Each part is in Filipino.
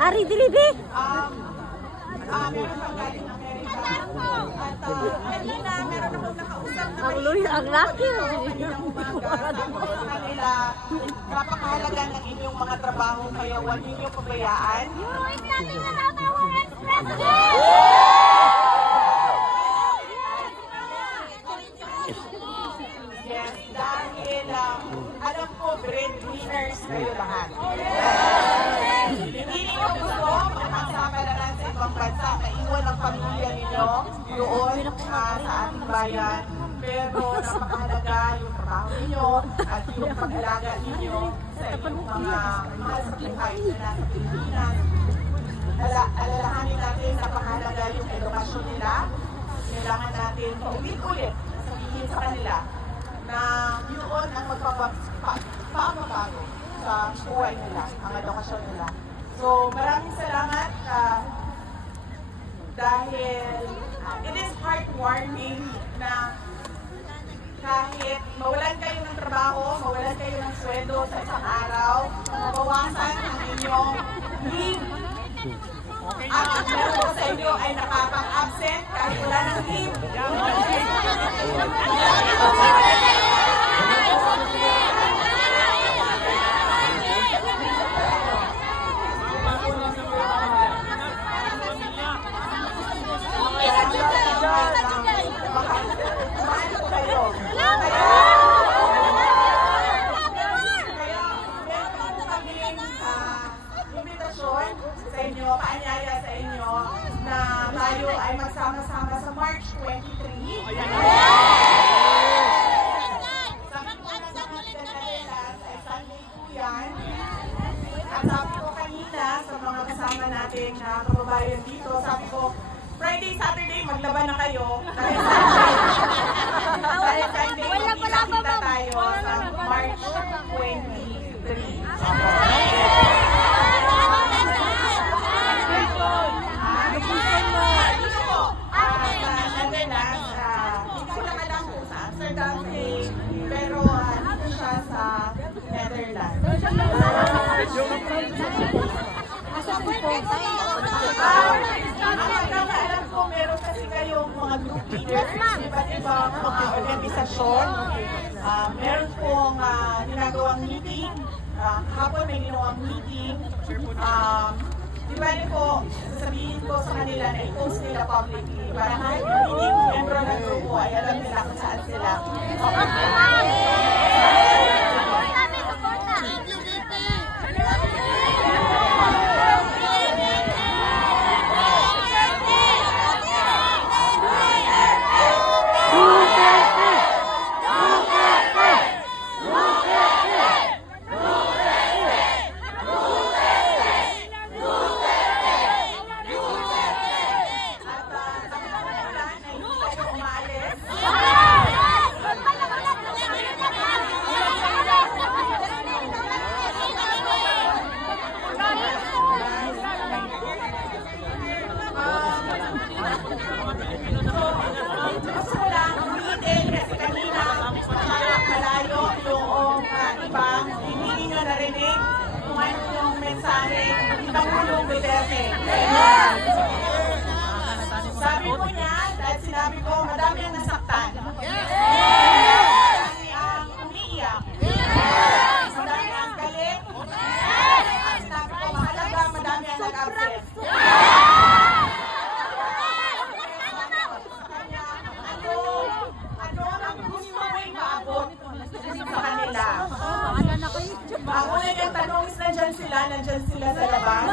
Ari, dilibi! Meron pang galing Amerika. At kanina, meron akong nakausap na ang laki! kanila, napakahalaga ng inyong mga trabaho, kaya huwag ninyong pabayaan. It's nothing about our ex-president! Yes, dahil alam ko, breadwinners kayo lahat. Hindi niyo gusto magpagsapalaran sa ibang bansa, maiwan ang pamilya ninyo doon sa ating bayan. Pero napakahalaga yung trabaho ninyo at yung pag-alaga ninyo sa inyong mga mahal sa buhay na nasa Pilipinas. Alalahanin natin napakahalaga yung edukasyon nila. Kailangan natin paulit-ulit sabihin sa kanila na yun ang magpapabago sa buhay nila, ang edukasyon nila. So maraming salamat dahil it is heartwarming na kahit mawalan kayo ng trabaho, mawalan kayo ng sweldo sa isang araw, mabawasan ang inyong leave. At ang meron ko sa inyo ay nakapang-absent kahit wala ng leave. Paanyaya sa inyo na tayo ay magsama-sama sa March 23. Sabi ko na naman kanila sa Sunday po yan. At sabi ko kanina sa mga kasama natin na kababayan dito, sabi ko, Friday, Saturday, maglaban na kayo. Dahil Sunday, magkita tayo sa March 23. Pero dito siya sa Netherlands. Alam ko, meron kasi kayong mga group leaders, iba't ibang mga organisasyon. Meron pong ginagawang meeting. Hapon may ginawang meeting. Di ba po, sasabihin ko sa kanila na i-post nila publicly para kahit hindi membro ng grupo ay alam nila kung saan sila. Sabi ko niya, dahil sinabi ko, madami ang nasaktan. Madami ang umiiyak. Madami ang galit. At sinabi ko, mahalaga, madami ang nag-absent. Ano ang gusto mo ipaabot sa kanila? Ang una niyang tanong is nandyan sila sa labas.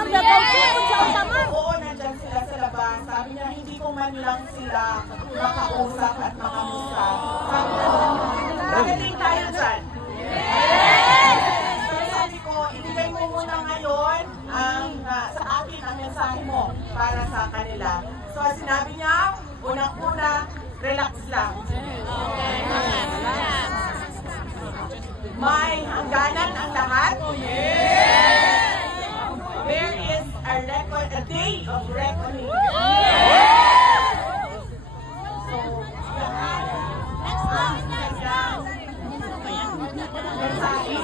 Oo, nandyan sila sa labas. Sabi niya, hindi ko man lang sila makausap at makamusta. Sabi niya, magaling tayo dyan. So sabi ko, ibigay mo muna ngayon sa akin ang mensahe mo para sa kanila. So sinabi niya, unang-una, relax lang. May hangganan ang lahat. There is a day of reckoning. So, yan ang mensahe.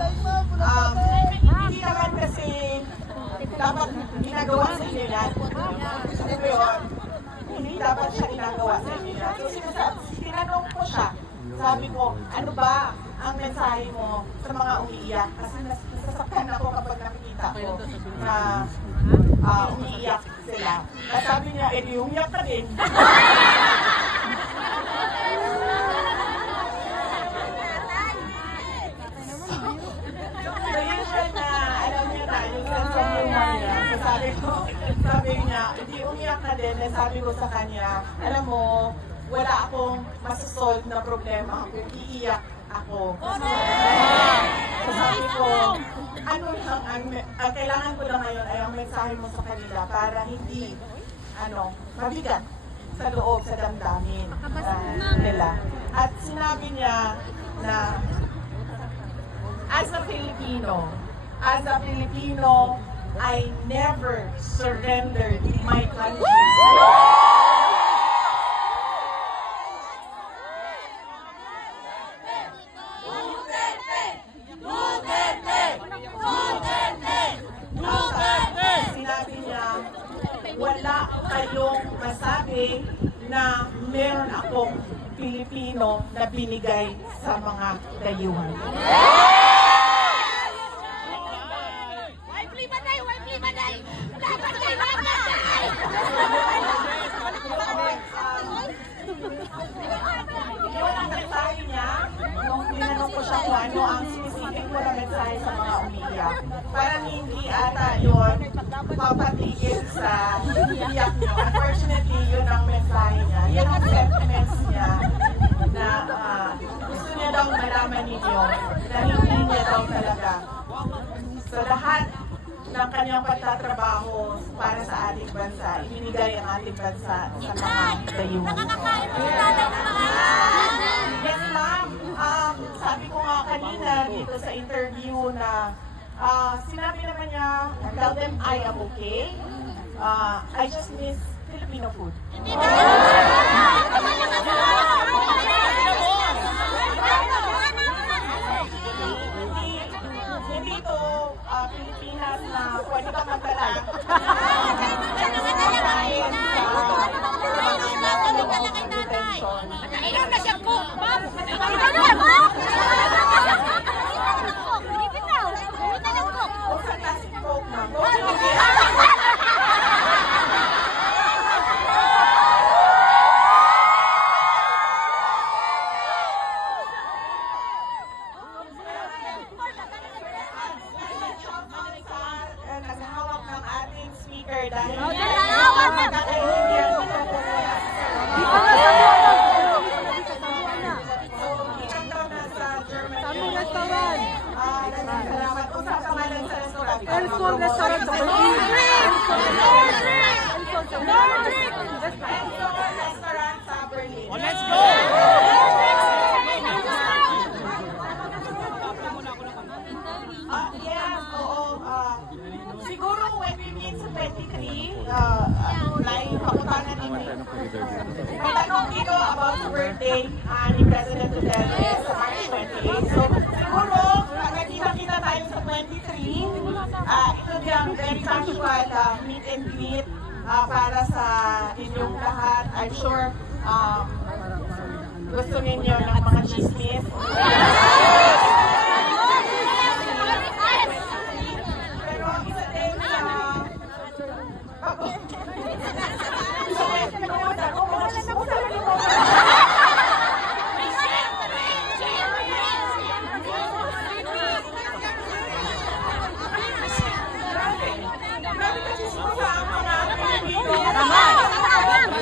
hindi naman kasi dapat ginagawa sa inyo yan. Ano ba yun? Hindi dapat siya ginagawa sa inyo yan. So, tinanong ko siya, sabi ko, ano ba ang mensahe mo sa mga umiiyak? Kasi nasasaktan ako kapag nakikita ko na umiiyak sila. At sabi niya, di umiyak ka din. So usual na, alam niyo na, yung sense of humor niya. So sabi niya, di umiyak ka din. And sabi ko sa kanya, alam mo, wala akong masasolve na problema kung iiyak ako. So sabi ko, ano lang, ang kailangan ko lang ngayon ay ang mensahe mo sa kanila para hindi, mabigat sa loob, sa damdamin nila. At sinabi niya na, as a Filipino, I never surrendered my country. Sinabi niya, wala kayong masabi na meron akong Pilipino na binigay sa mga dayuhan. Yun ang mensahe niya, nung tinanong ko siya kung ano ang specific mo na mensahe sa mga umiiyak. Parang hindi ata yun papatigil sa iyak niyo. Unfortunately, yun ang mensahe niya. Yun ang sentiments niya na gusto niya daw malaman ninyo na hindi niya daw talaga. So lahat ng kanyang pagtatrabaho para sa ating bansa, ibinigay ang ating bansa sa mga dayuhan. Yes, ma'am. Sabi ko nga kanina dito sa interview na sinabi naman niya, tell them I am okay. I just miss Filipino food. Hindi ito Pilipinas na pwede ka magdala. Ikaw na siya po, ma'am. Naghahawak ng ating speaker dahil let's go! Yes, oo. Siguro when we meet sa 23, papuntahan natin. May tanong dito about the birthday ni President Duterte sa March 28. So siguro, pag nagkita-kita tayo sa 23, ito diyang very casual meet and greet para sa inyong lahat. I'm sure gusto ninyo ng mga chismis.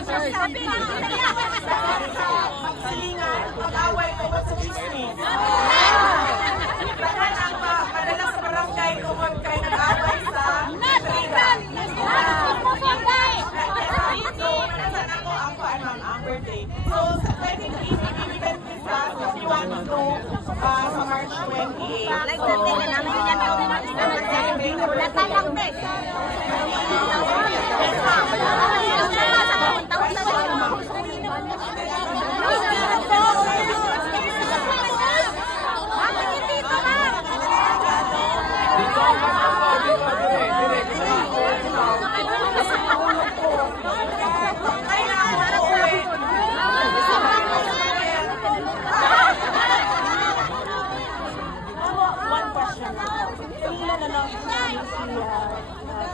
Pero isa din magsalingan, pag-away ko sa chismis.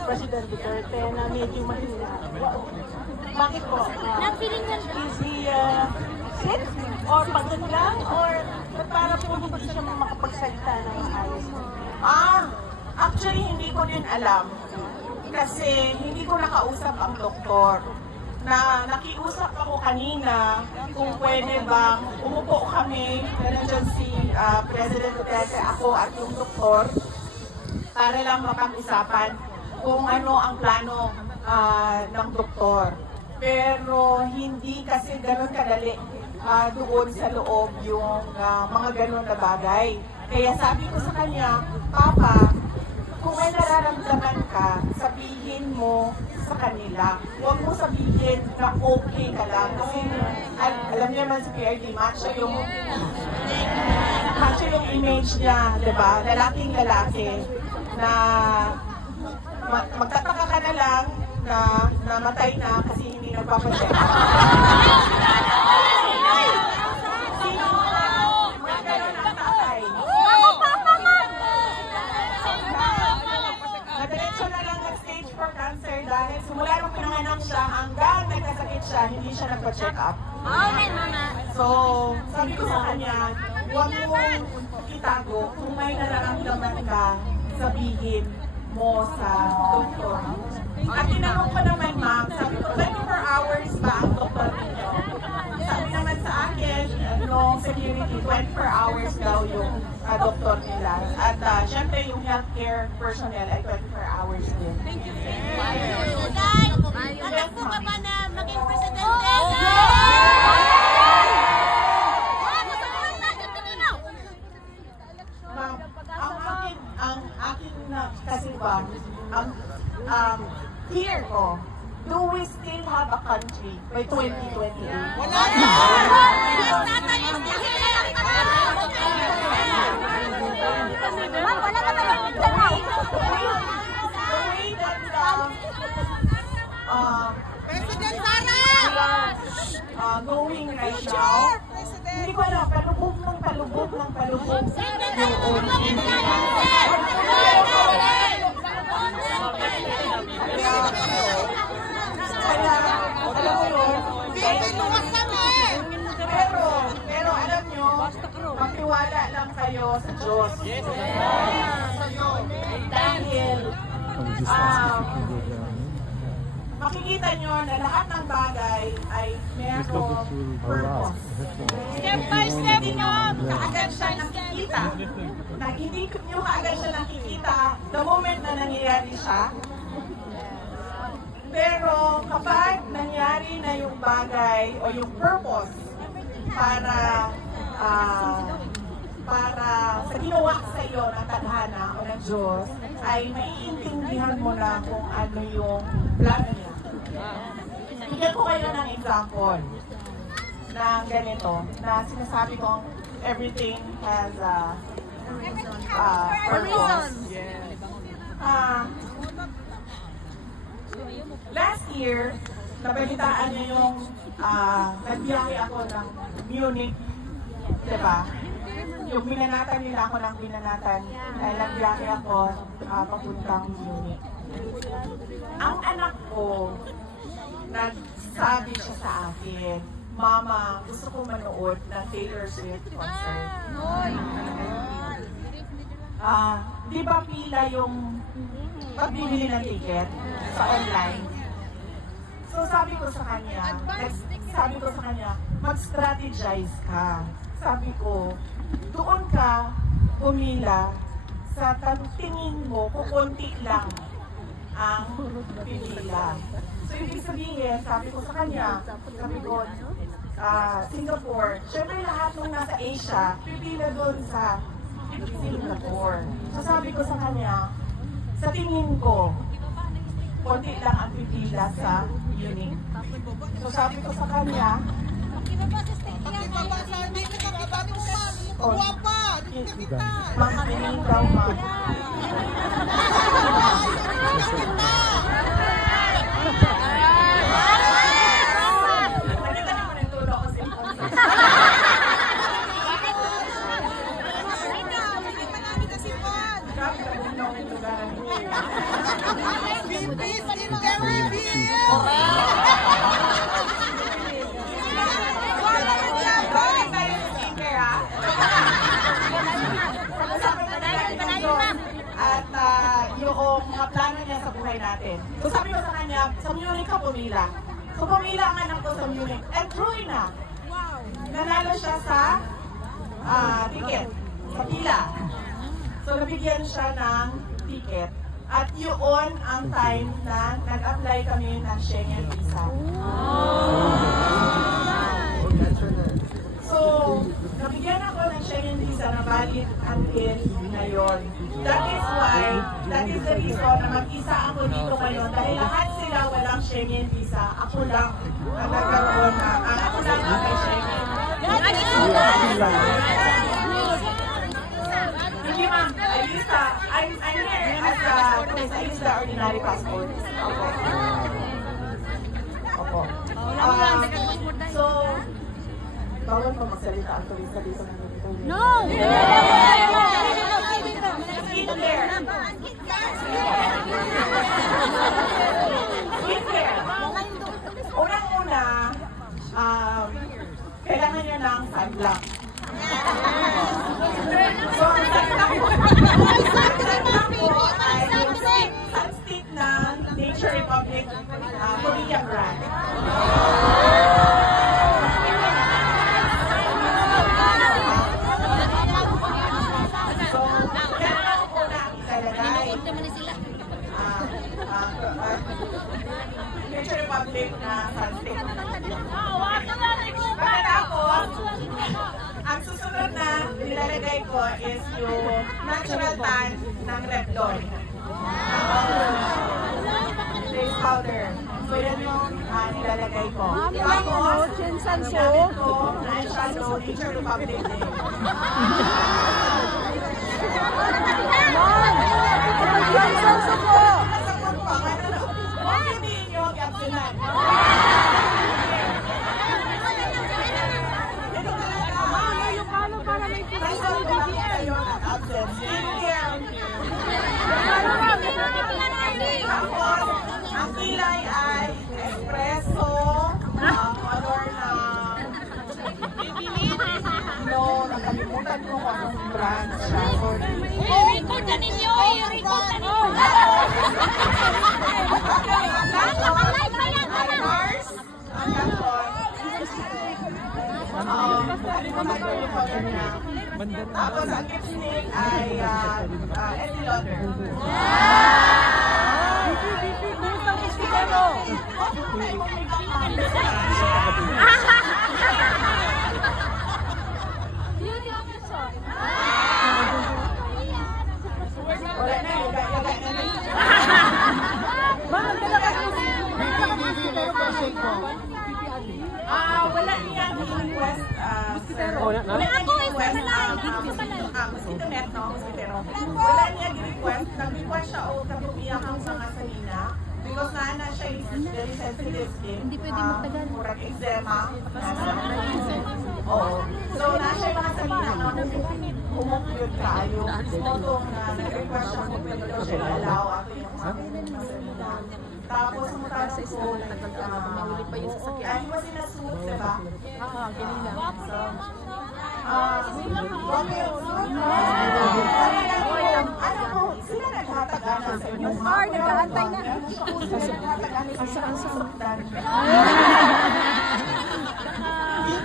President Duterte na medyo mahina. Bakit po? Is he sick? Or pagod lang? Or para po hindi siya makapagsalita ng ayos? Actually, hindi ko din alam. Kasi hindi ko nakausap ang doktor. Nakiusap ako kanina kung pwede bang umupo kami, nandiyan si President Duterte, ako at yung doktor, para lang mapag-usapan kung ano ang plano ng doktor. Pero hindi kasi ganun kadali doon sa loob yung mga ganun na bagay. Kaya sabi ko sa kanya, Papa, kung may nararamdaman ka, sabihin mo sa kanila. Huwag mo sabihin na okay ka lang. Kasi alam niyo naman sa PRD, macho yung image niya, di ba? Lalaking lalaki na magtataka ka na lang na namatay na kasi hindi nagpapacheck. Sino magkaroon ng tatay? Nadiretso na lang nag-stage for cancer dahil simula nung pinanganak siya hanggang nagkasakit siya, hindi siya nagpa-check up. So, sabi ko sa kanya, huwag mong itago kung may nararamdaman ka, sabihin mo sa doktor. At tinanong ko naman, ma'am, sabi ko, 24 hours ba ang doktor ninyo? Sabi naman sa akin, no security, 24 hours daw yung doktor nila. At syempre yung healthcare personnel ay 24 hours din. Thank you. Alam po ka ba na maging presidente? Ma'am, ang akin na kasi ba, fear ko, do we still have a country by 2028? Wala na! Wala na talagang The way that President Sara! we are going right now, hindi ko alam, palubog ng palubog ng palubog. Kaya, alam mo yun, pero alam nyo, magtiwala lang kayo sa Diyos. Dahil, makikita nyo na lahat ng bagay ay merong purpose. Step by step, ma'am! Kaagad siya nakikita. Hindi nyo kaagad siya nakikita the moment na nangyayari siya. Pero kapag nangyari na yung bagay o yung purpose para sa ginawa sa iyo ng tadhana o ng Diyos, ay maiintindihan mo na kung ano yung plano niya. Bigyan ko kayo ng example na ganito, na sinasabi kong everything has a purpose. Last year, nabalitaan niyo yung nagbiyahe ako ng Munich, diba? Yung binanatan nila ako ng binanatan, nagbiyahe ako papuntang Munich. Ang anak ko, nagsabi siya sa akin, Mama, gusto ko manood ng Taylor Swift concert. Di ba pila yung pagbibili ng ticket sa online? So sabi ko sa kanya, mag-strategize ka. Sabi ko, doon ka pumila sa tingin mo, kukunti lang ang pipila. So ibig sabihin, sabi ko sa kanya, sabi ko, Singapore, syempre lahat nung nasa Asia, pipila doon sa Singapore. So sabi ko sa kanya, sa tingin ko, konti lang ang pipila sa Munich. So sabi ko sa kanya, mga piling daw ma. Nakita naman ang tulo ko sa aming lugar. Peace in every field! Balik tayo sa skincare, ha? At yung mga plano niya sa buhay natin. So sabi ko sa kanya, sa Munich ka pumila. So pumila ang anak ko sa Munich. And true na. Nanalo siya sa ticket, sa pila. So nabigyan siya ng ticket. At yun ang time na nag-apply kami ng Schengen visa. So, nabigyan ako ng Schengen visa na valid until ngayon. That is the reason na mag-isa ako dito ngayon. Dahil lahat sila walang Schengen visa. Ako lang ang nagkaroon na. Ako lang ang may Schengen. Hindi ma'am, I'm here as I use the ordinary passport. Opo. So, bawal pa magsalita ang turista dito ng dito. No! Skincare. Skincare. Unang-una, kailangan nyo ng sunblock. So, ang sunblock po ay sunstick ng Nature Republic Korean brand. So, kailangan ko na ilalagay Nature Republic na sunstick. Pagkatapos, ang susunod na nilalagay ko is yung natural tan ng Revlon. Face powder. So yan yung nilalagay ko. Tapos, ang gamit ko na eyeshadow, Nature Republic din. Nasakot pa. Huwag hindi nyo kapsinan. Tapos, ang kilay ay espresso, color na no, nakalimutan ko kung anong brand siya. I-record na ninyo! I-record na ninyo! Mars, ang gapon. Tapos, ang lipstick ay Estee Lauder. Wala na, yaga na. Wala niya request. Wala niya request. Mosquito net, no? Mosquitero. Wala niya request. Nag-request siya o kapupiyak ang mga sanina. Because na siya is very sensitive skin. Hindi pwede magtagal. Murag eczema. Oo. So, na siya yung mga sanina na umukyot ka. Yung photo na nag-request siya kung pwede daw siya allow. Ato yung mga sanina. Tapos, mutala sa school, nagpagmamuli pa yung sasakyan. Ay, ba sila suit, diba? Oo, ganina. So, ano po, sila naghatag-ana sa inyo? Nag-aantay na. Ang sasaktan.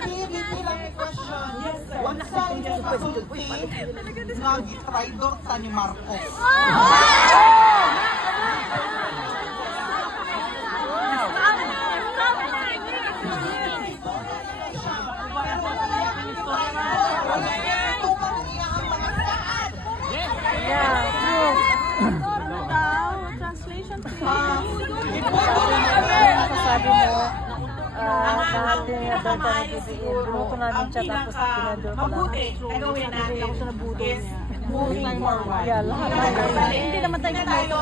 Bibi lang yung question. Yes, sir. Wala sa inyo kasulti nga gitraidor sa ni Marcos. Sabi mo, Ang pinakamahal siguro, ang pinaka-mabuti na gawin natin is moving forward. hindi naman tayo tayo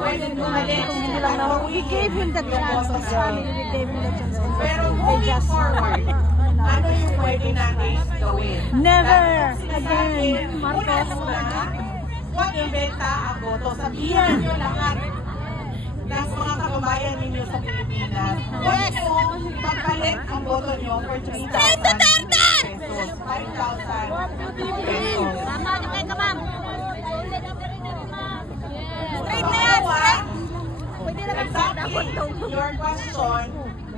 pwede bumalik kung hindi lang na we gave him the chance. His family, we gave him the chance. pero moving forward, ano yung pwede natin gawin? Never Sinasabi, again, Marcos. una-una, what binibenta ang boto. Sabihan niyo lahat ng mga kababayan ninyo sa Pilipinas. Huwag niyo pagpalit ang boto niyo for 3,000 pesos. 5,000 pesos. Mama, di ka ma'am. Straight na yan! Exactly your question,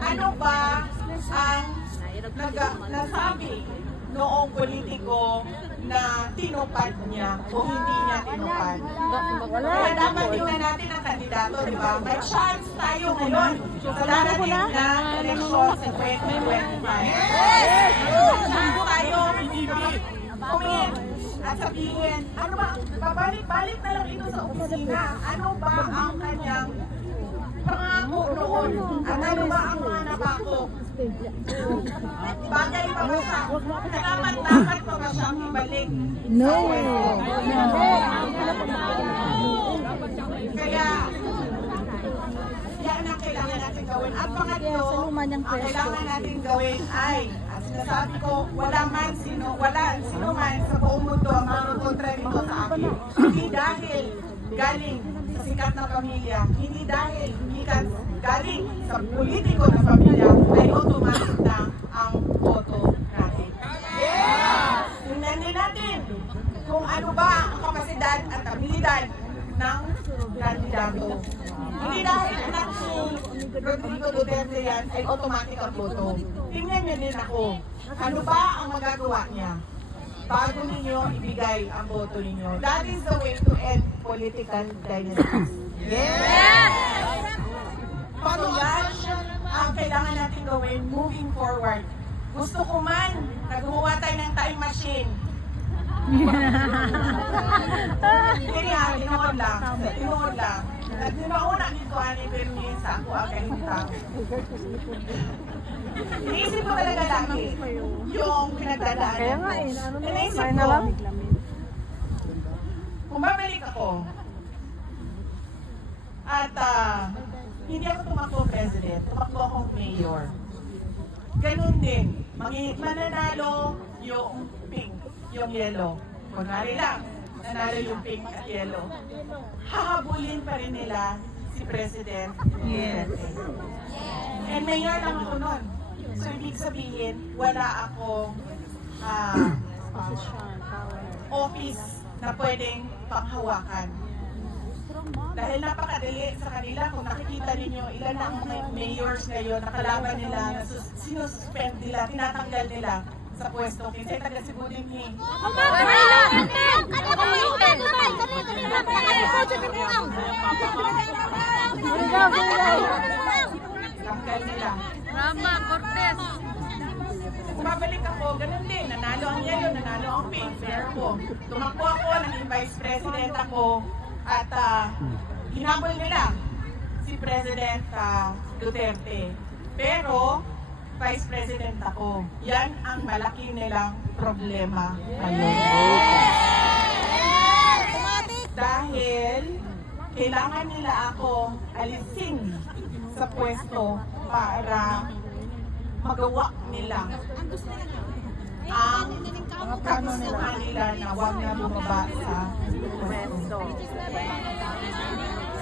ano ba ang nasabi noong politiko na tinupad niya o hindi niya tinupad? Kaya dapat tingnan natin ang kandidato, di ba? May chance tayo ngayon sa darating na eleksyon sa 2025. Gusto tayo tumingin at sabihin, ano ba, babalik-balik na lang ito sa opisina. Ano ba ang kanyang pangako noon? At ano ba ang mga napako? Bagay pa ba siya? Dapat pa ba siyang ibalik? No! Kaya, yan ang kailangan natin gawin. At pangatlo, ang kailangan natin gawin ay, at sinasabi ko, wala sino man sa buong mundo ang marukontra nito sa akin. Hindi dahil galing sa sikat na pamilya, hindi dahil galing sa politiko na pamilya, ay automatic na ang boto natin. Tingnan din natin kung ano ba ang kapasidad at abilidad ng kandidato. Hindi dahil anak si Rodrigo Duterte yan ay automatic ang boto. Tingnan niyo din ako, ano ba ang magagawa niya bago ninyo ibigay ang boto ninyo. That is the way to end political dynasties. Yes! Paano yan ang kailangan natin gawin moving forward? Gusto ko man na gumawa tayo ng time machine. Tinuod lang. At mauna dito ani permis sa ako ang kanita. Iniisip ko talaga lagi yung pinagdadaan. Kaya nga iniisip ko, kung babalik ako, at hindi ako tumakbo president, tumakbo akong mayor. Ganun din, mananalo yung pink, yung yellow. Kunwari lang, nanalo yung pink at yellow. Hahabulin pa rin nila si President Duterte. And mayor lang ako nun. So, ibig sabihin, wala akong office na pwedeng panghawakan. Dahil napakadali sa kanila, kung nakikita ninyo, ilan na ang mga mayors ngayon, nakalaban nila, sinususpend nila, tinatanggal nila sa pwesto. Kasi taga Cebu din eh. Tanggal nila. Rama, Cortez. Kung babalik ako, ganun din. Nanalo ang yellow, nanalo ang pink. Fair ko. Tumakbo ako, naging vice president ako. At hinabol nila si President Duterte. Pero, vice president ako. Yan ang malaki nilang problema ngayon. Dahil kailangan nila ako alisin sa pwesto para magawa nila ang kagustuhan nila na huwag na bumaba sa pwesto.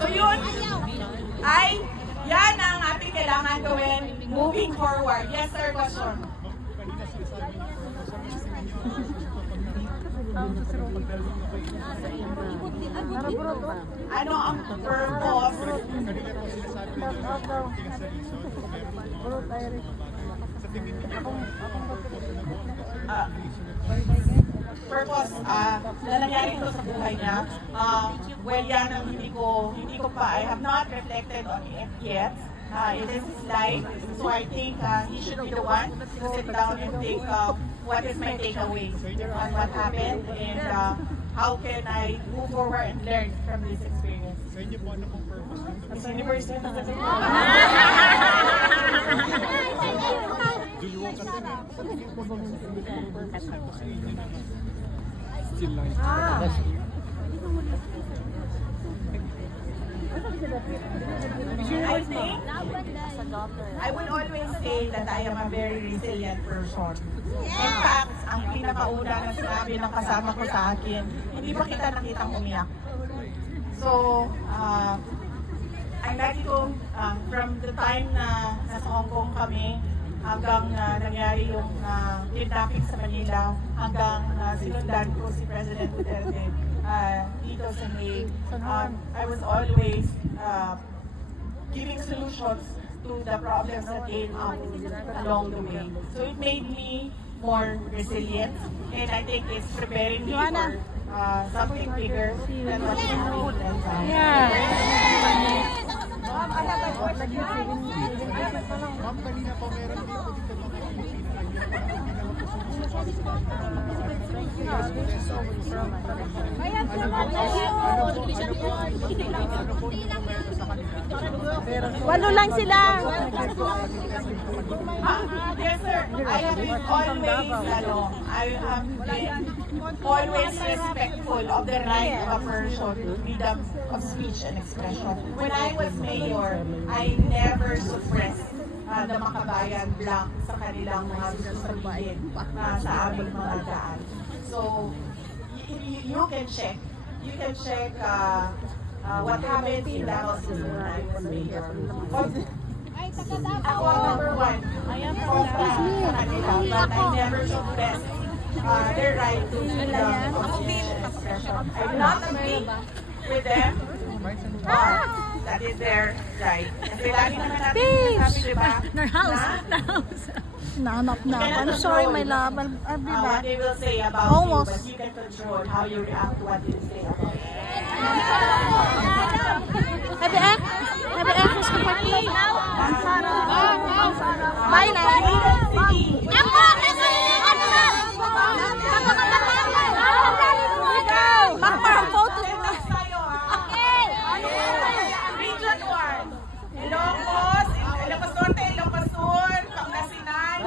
So yun ay yan ang ating kailangan gawin moving forward. Yes sir, question. Ano ang purpose? Purpose na nangyari ito sa buhay niya. Well, yan ang hindi ko pa, I have not reflected on it yet. It is his life, so I think he should be the one to sit down and think what is my takeaway on what happened and how can I move forward and learn from this experience. Sa inyo po, ano pong purpose? As University of the Do you want I think I will always say that I am a very resilient person. In fact, ang pinakauna na sinabi ng kasama ko sa akin, hindi ba kita nakitang umiyak? So, ang lagi ko, from the time na nasa Hong Kong kami, hanggang nangyari yung kidnapping sa Manila, hanggang sinundan ko si President Duterte dito sa Hague, I was always giving solutions to the problems that came up along the way. So it made me more resilient, and I think it's preparing me for something bigger than what we have. Yeah. Walo lang sila. Yes, sir. I have been always respectful of the right of a person, freedom of speech and expression. When I was mayor, I never suppressed the makabayan lang sa kanilang mga gusto sabihin sa aming mga daan. So, you can check. You can check what happened in Davao City when I was mayor. Ako ang number one. Kontra sa kanila, but I never suppressed their right to freedom of speech and expression. I do not agree with them, but that is their right. Kasi lagi naman natin sinasabi, diba? Nanap na. I'm sorry, my love. I'll be What back. they will say about Almost. you, but you can control how you react to what they say about you. Happy X? Happy X is the party. Bye na. Makparang photo. Next tayo, ha? Region 1. Ilocos, Ilocos Norte, Ilocos Sur, Pangasinan.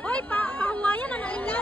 Hoy, pahawayan na ninyo.